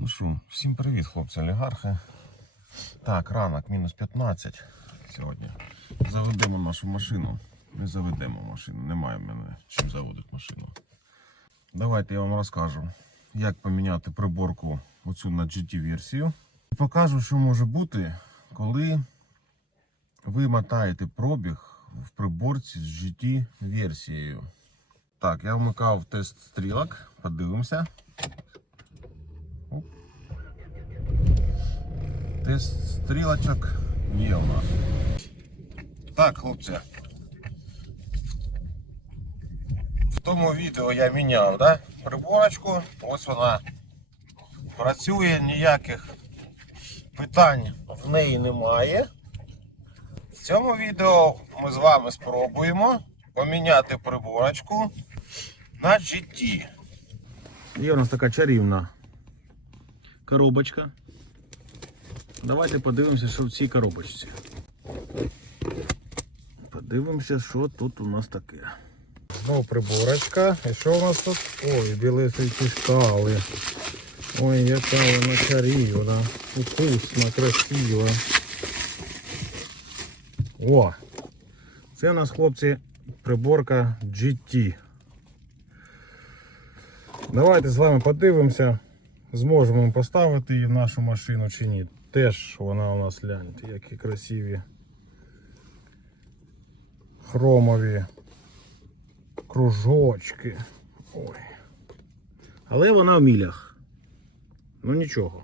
Ну що, всім привіт, хлопці олігархи. Так, ранок, мінус 15 сьогодні. Заведемо нашу машину. Не заведемо машину, немає в мене чим заводити машину. Давайте я вам розкажу, як поміняти приборку оцю на GT-версію. І покажу, що може бути, коли ви мотаєте пробіг в приборці з GT-версією. Так, я вмикав тест стрілок, подивимося. Тест стрілочок є у нас. Так, хлопці. В тому відео я міняв, да? Приборочку. Ось вона працює, ніяких питань в неї немає. В цьому відео ми з вами спробуємо поміняти приборочку на GT. Є у нас така чарівна коробочка. Давайте подивимося, що в цій коробочці. Подивимося, що тут у нас таке. Знову приборочка. І що у нас тут? Ой, білесенькі скали. Ой, яка вона чарівна. Вкусна, красива. О! Це у нас, хлопці, приборка GT. Давайте з вами подивимося, зможемо поставити її в нашу машину чи ні. Теж вона у нас гляньте, які красиві хромові кружочки. Ой. Але вона в мілях. Ну нічого.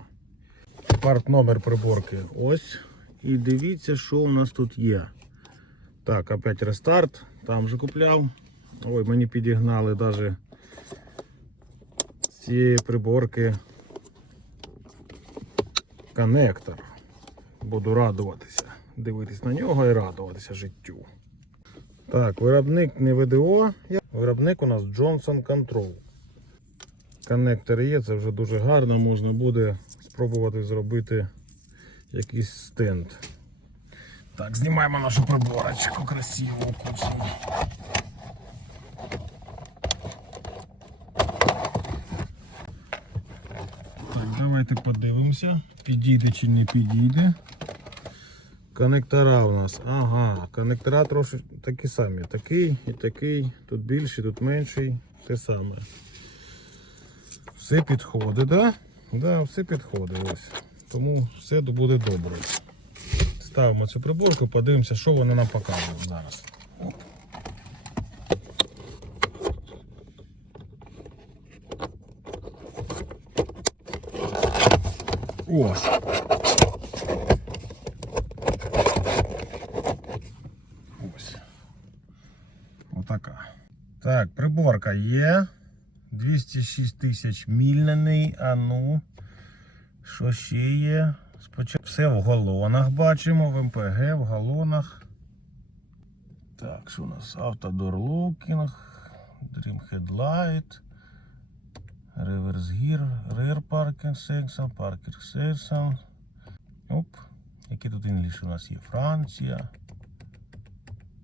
Парт номер приборки ось. І дивіться, що у нас тут є. Так, опять рестарт. Там же купляв. Ой, мені підігнали навіть цієї приборки коннектор. Буду радуватися. Дивитись на нього і радуватися життю. Так, виробник не ВДО, виробник у нас Johnson Control. Коннектор є, це вже дуже гарно, можна буде спробувати зробити якийсь стенд. Так, знімаємо нашу приборочку красиву, вкусну. Давайте подивимося, підійде чи не підійде. Коннектора у нас. Ага, коннектора трошки такі самі. Такий і такий. Тут більший, тут менший. Те саме. Все підходить, да? Да, все підходить. Ось. Тому все буде добре. Ставимо цю приборку, подивимося, що вона нам показує зараз. Ось. Ось. Отака. Так, приборка є. 206 тисяч мільнений. А ну. Що ще є? Спочатку все в галонах бачимо, в МПГ, в галонах. Так, що у нас? Автодор Looking, Dream Headlight, Reverse Gear, Rear Parking Section, Parking Section. Оп. Які тут інгліш у нас є? Франція.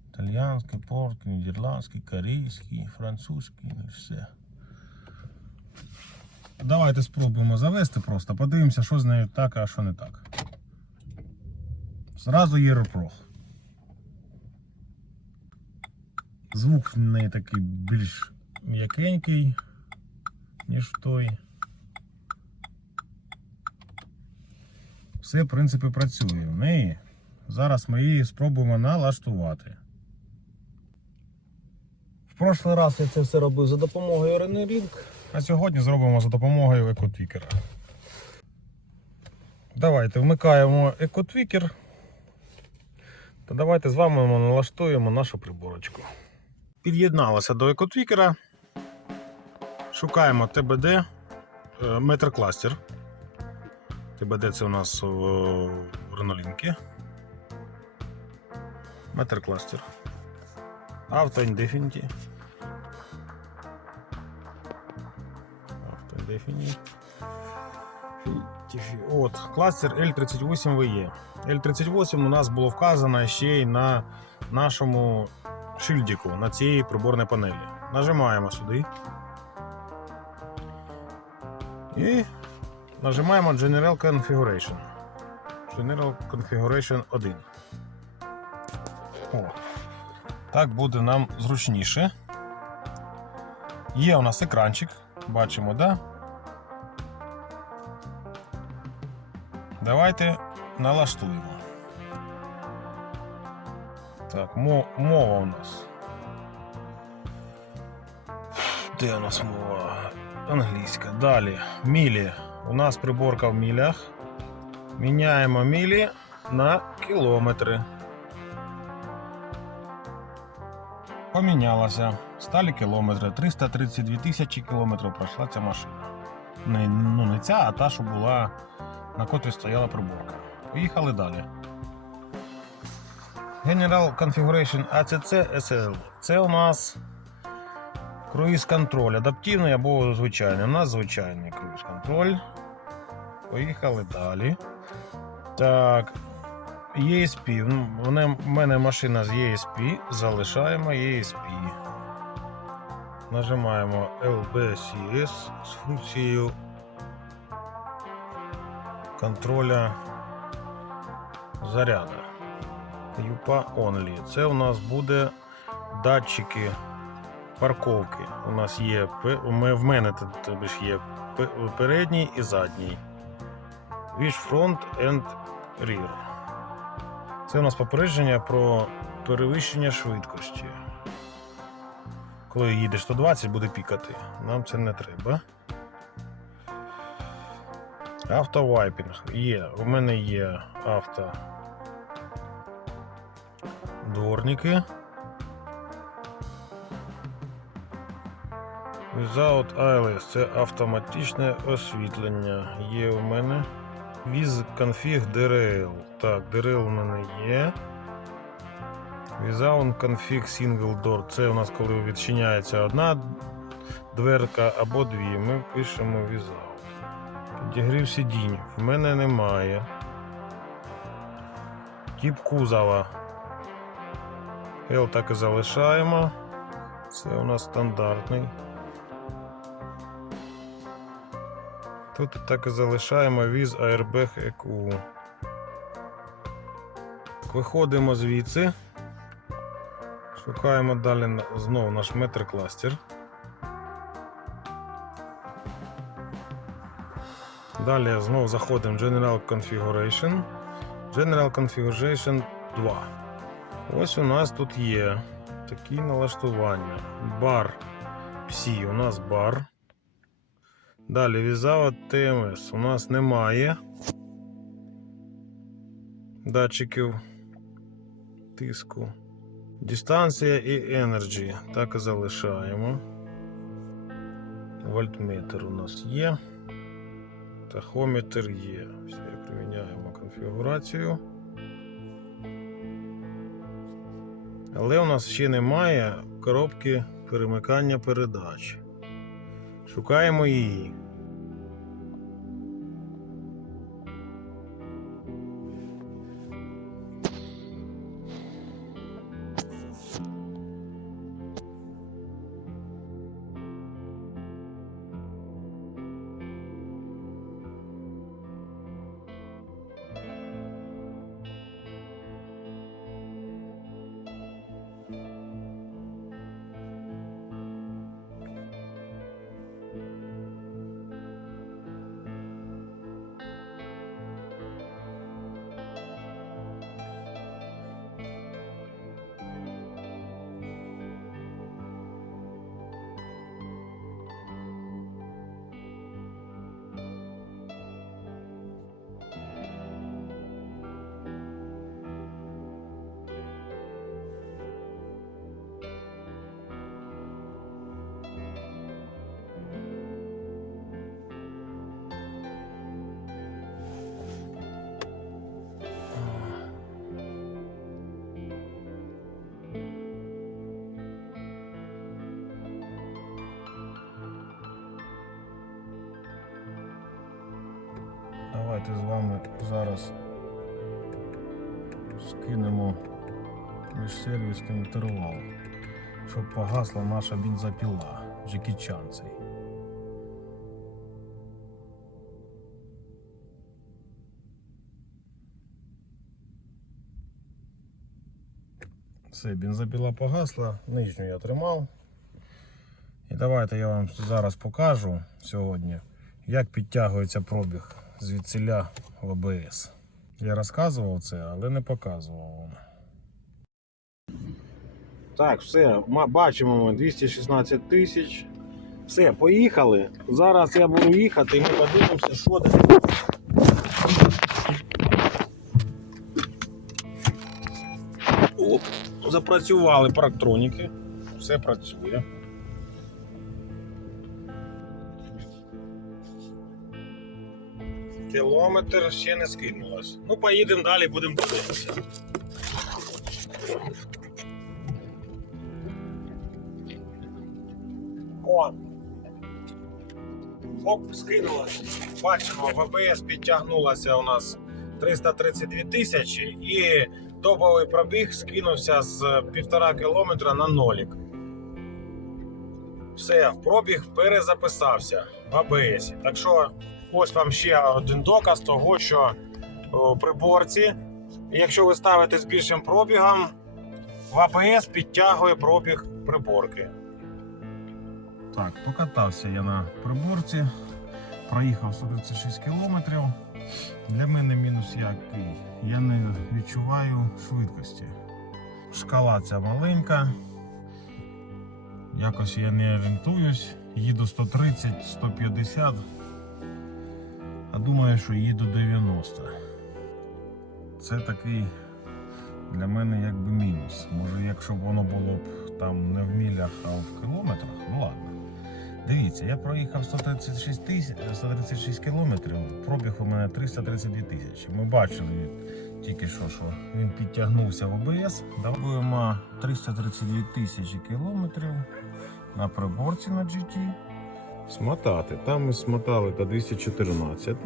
Італіянський, порт, нідерландський, корейський, французький, все. Давайте спробуємо завести просто, подивимося, що з нею так, а що не так. Зразу Європрох. Звук в неї такий більш м'якенький, ніж той. Все, в принципі, працює. В неї. Зараз ми її спробуємо налаштувати. В прошлий раз я це все робив за допомогою Renelink, а сьогодні зробимо за допомогою екотвікера. Давайте вмикаємо екотвікер. Та давайте з вами налаштуємо нашу приборочку. Під'єдналася до екотвікера. Шукаємо ТБД е, метр кластер. ТБД це у нас в Ренолінки. Метр кластер. Авто Indefinity. Авто Indefinity. От, кластер L38VE. L38 у нас було вказано ще й на нашому шильдику, на цій приборній панелі. Нажимаємо сюди. І Нажимаємо General Configuration. General Configuration 1. О. Так буде нам зручніше. Є у нас екранчик, бачимо, да? Давайте налаштуємо. Так, мова у нас. Де у нас мова? Англійська. Далі. Мілі. У нас приборка в мілях. Міняємо мілі на кілометри. Помінялося. Сталі кілометри. 332 тисячі кілометрів пройшла ця машина. Не, ну не ця, а та, що була, на котрій стояла приборка. Поїхали далі. General Configuration ACC SL. Це у нас круїз контроль. Адаптивний або звичайний. У нас звичайний круїз контроль. Поїхали далі. Так. ESP. Ну, вони- В мене машина з ESP. Залишаємо ESP. Нажимаємо LBCS з функцією контроля заряду. UPA Only. Це у нас буде датчики парковки. У нас є в мене тобі ж є передній і задній. Wish Front and Rear. Це у нас попередження про перевищення швидкості. Коли їдеш 120, буде пікати. Нам це не треба. Автовайпінг є. У мене є авто. Дворники. Without ILS це автоматичне освітлення. Є у мене. With config DRL. Так, DRL у мене є. Without config single door. Це у нас коли відчиняється одна дверка або дві. Ми пишемо without. Підігрів сидінь. В мене немає. Тип кузова. L так і залишаємо. Це у нас стандартний. Тут так і залишаємо віз Airbag EQ. Виходимо звідси. Шукаємо далі знову наш метр кластер. Далі знову заходимо в General Configuration. General Configuration 2. Ось у нас тут є такі налаштування. Бар Псі, у нас бар. Далі візава ТМС. У нас немає датчиків тиску. Дистанція і Energy. Так і залишаємо. Вольтметр у нас є. Тахометр є. Все, приміняємо конфігурацію. Але у нас ще немає коробки перемикання передач. Шукаємо її. зараз скинемо між міжсервісний інтервал, щоб погасла наша бензопіла цей. Все, бензопіла погасла, нижню я тримав. І давайте я вам зараз покажу сьогодні, як підтягується пробіг звідсиля в АБС. Я розказував це, але не показував вам. Так, все, ма- бачимо ми 216 тисяч. Все, поїхали. Зараз я буду їхати і ми подивимося, що де. Оп, запрацювали парктроніки. Все працює. Кілометр ще не скинулось. Ну, поїдемо далі, будемо дивитися. О! Хоп, скинулось. Бачимо, в АБС підтягнулося у нас 332 тисячі і добовий пробіг скинувся з 1,5 кілометра на нолік. Все, пробіг перезаписався в АБС. Так що ось вам ще один доказ того, що о, приборці, якщо ви ставите з більшим пробігом, в АБС підтягує пробіг приборки. Так, покатався я на приборці, проїхав 136 кілометрів. Для мене мінус який. Я не відчуваю швидкості. Шкала ця маленька. Якось я не орієнтуюсь. Їду 130-150. А думаю, що їду 90. Це такий для мене якби мінус. Може, якщо б воно було б там не в мілях, а в кілометрах, ну ладно. Дивіться, я проїхав 136 тисяч, 136 кілометрів, пробіг у мене 332 тисячі. Ми бачили тільки що, що він підтягнувся в ОБС. Даваємо 332 тисячі кілометрів на приборці на GT. Смотати. Там ми смотали до 214.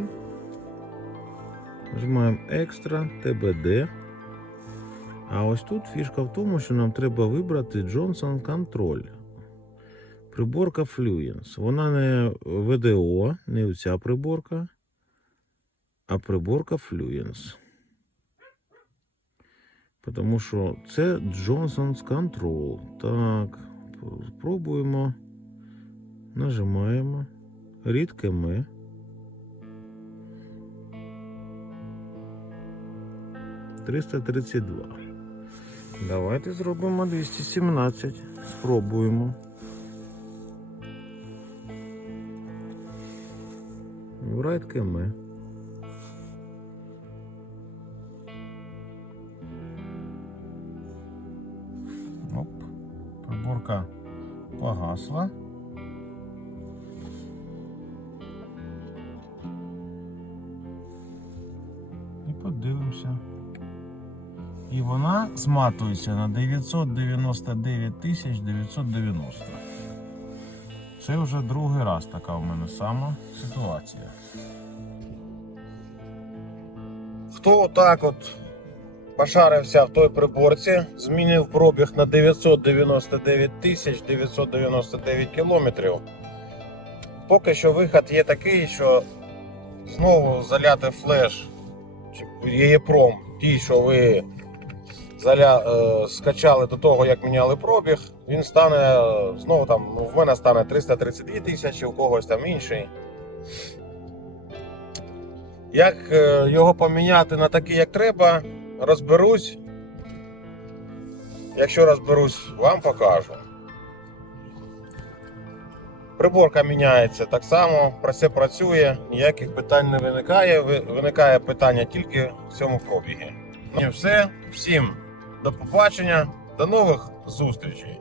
Нажимаємо екстра, ТБД. А ось тут фішка в тому, що нам треба вибрати Johnson Control. Приборка Fluence. Вона не ВДО, не оця приборка, а приборка Fluence. Тому що це Johnson's Control. Так, спробуємо. Нажимаємо. Рідке ми. Триста тридцять два. Давайте зробимо 217. Спробуємо. Врайт КМ. Оп. Приборка погасла. Подивимося. І вона зматується на 999 тисяч 990. Це вже другий раз така в мене сама ситуація. Хто так от пошарився в той приборці, змінив пробіг на 999 тисяч 999 кілометрів. Поки що вихід є такий, що знову заляти флеш ЄЄПРОМ, ті, що ви заля, е, скачали до того, як міняли пробіг, він стане е, знову там, ну, в мене стане 332 тисячі, у когось там інший. Як е, його поміняти на такий, як треба, розберусь. Якщо розберусь, вам покажу. Приборка міняється так само, все працює, ніяких питань не виникає. Ви- Виникає питання тільки в цьому пробігі. Ну все. Всім до побачення, до нових зустрічей.